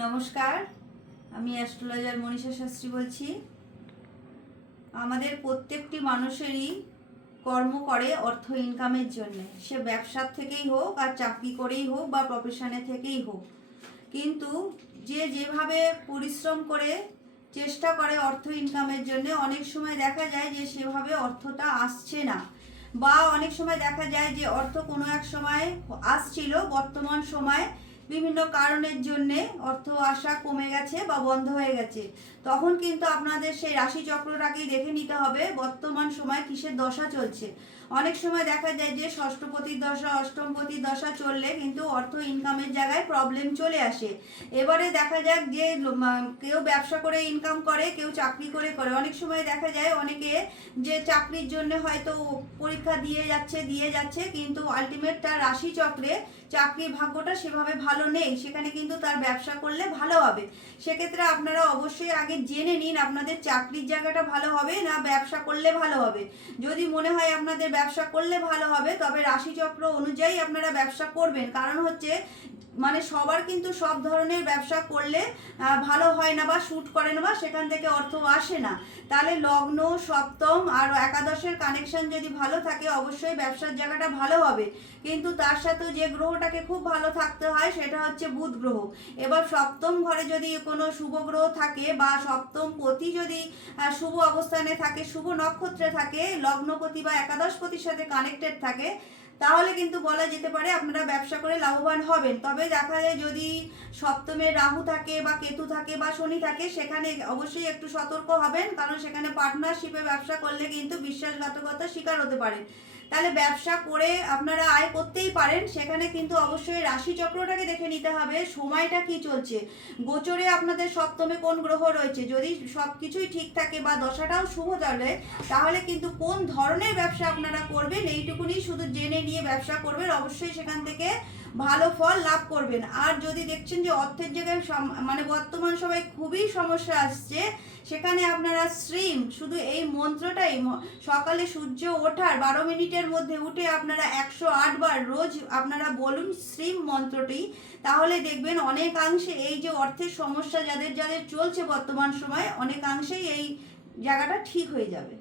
নমস্কার, আমি অ্যাস্ট্রোলজার মনীষা শাস্ত্রী বলছি। আমাদের প্রত্যেকটি মানুষেরই কর্ম করে অর্থ ইনকামের জন্য, সে ব্যবসার থেকেই হোক আর চাকরি করেই হোক বা প্রফেশনে থেকেই হোক। কিন্তু যে যেভাবে পরিশ্রম করে চেষ্টা করে অর্থ ইনকামের জন্য, অনেক সময় দেখা যায় যে সেভাবে অর্থটা আসছে না, বা অনেক সময় দেখা যায় যে অর্থ কোনো এক সময় আসছিল, বর্তমান সময় বিভিন্ন কারণের জন্যে অর্থ আসা কমে গেছে বা বন্ধ হয়ে গেছে। তখন কিন্তু আপনাদের সেই রাশিচক্রটাকেই দেখে নিতে হবে বর্তমান সময় কিসের দশা চলছে। অনেক সময় দেখা যায় যে ষষ্ঠপতির দশা, অষ্টমপতির দশা চললে কিন্তু অর্থ ইনকামের জায়গায় প্রবলেম চলে আসে। এবারে দেখা যাক যে কেউ ব্যবসা করে ইনকাম করে, কেউ চাকরি করে করে। অনেক সময় দেখা যায় অনেকে যে চাকরির জন্য হয়তো পরীক্ষা দিয়ে যাচ্ছে কিন্তু আলটিমেট তার রাশিচক্রে চাকরির ভাগ্যটা সেভাবে ভালো নেই, সেখানে কিন্তু তার ব্যবসা করলে ভালো হবে। সেক্ষেত্রে আপনারা অবশ্যই আগে জেনে নিন আপনাদের চাকরির জায়গাটা ভালো হবে না ব্যবসা করলে ভালো হবে। যদি মনে হয় আপনাদের ব্যবসা করলে ভালো হবে, তবে রাশিচক্র অনুযায়ী আপনারা ব্যবসা করবেন। কারণ হচ্ছে সবার কিন্তু সব ধরনের ব্যবসা করলে ভালো হয় না বা শ্যুট করে না, বা সেখান থেকে অর্থ আসে না। তাহলে লগ্ন, সপ্তম আর একাদশের কানেকশন যদি ভালো থাকে, অবশ্যই ব্যবসার জায়গাটা ভালো হবে। কিন্তু তার সাথে যে গ্রহটাকে খুব ভালো থাকতে হয় সেটা হচ্ছে বুধ গ্রহ। এবার সপ্তম ঘরে যদি কোনো শুভ গ্রহ থাকে বা সপ্তম পতি যদি শুভ অবস্থানে থাকে, শুভ নক্ষত্রে থাকে, লগ্নপতি বা একাদশপতির সাথে কানেক্টেড থাকে, তাহলে কিন্তু বলা যেতে পারে আপনারা ব্যবসা করে লাভবান হবেন। তবে দেখা যায় যদি সপ্তমে রাহু থাকে বা কেতু থাকে বা শনি থাকে, সেখানে অবশ্যই একটু সতর্ক হবেন, কারণ সেখানে পার্টনারশিপে ব্যবসা করলে কিন্তু বিশ্বাসঘাতকতার শিকার হতে পারে। তাহলে ব্যবসা করে আপনারা আয় করতেই পারেন, সেখানে কিন্তু অবশ্যই রাশিচক্রটাকে দেখে নিতে হবে সময়টা কি চলছে, গোচরে আপনাদের সপ্তমে কোন গ্রহ রয়েছে। যদি সব কিছুই ঠিক থাকে বা দশাটাও শুভ চলে, তাহলে কিন্তু কোন ধরনের ব্যবসা আপনারা করবেন এইটুকুনি শুধু জেনে নিয়ে ব্যবসা করবেন, অবশ্যই সেখান থেকে ভালো ফল লাভ করবেন। আর যদি দেখছেন যে অর্থের জায়গায় বর্তমান সময় খুবই সমস্যা আসছে, সেখানে আপনারা শ্রীম, শুধু এই মন্ত্রটাই সকালে সূর্য ওঠার 12 মিনিটের মধ্যে উঠে আপনারা 108 বার রোজ আপনারা বলুন শ্রীম মন্ত্রটি। তাহলে দেখবেন অনেকাংশে এই যে অর্থের সমস্যা যাদের যাদের চলছে বর্তমান সময়, অনেকাংশেই এই জায়গাটা ঠিক হয়ে যাবে।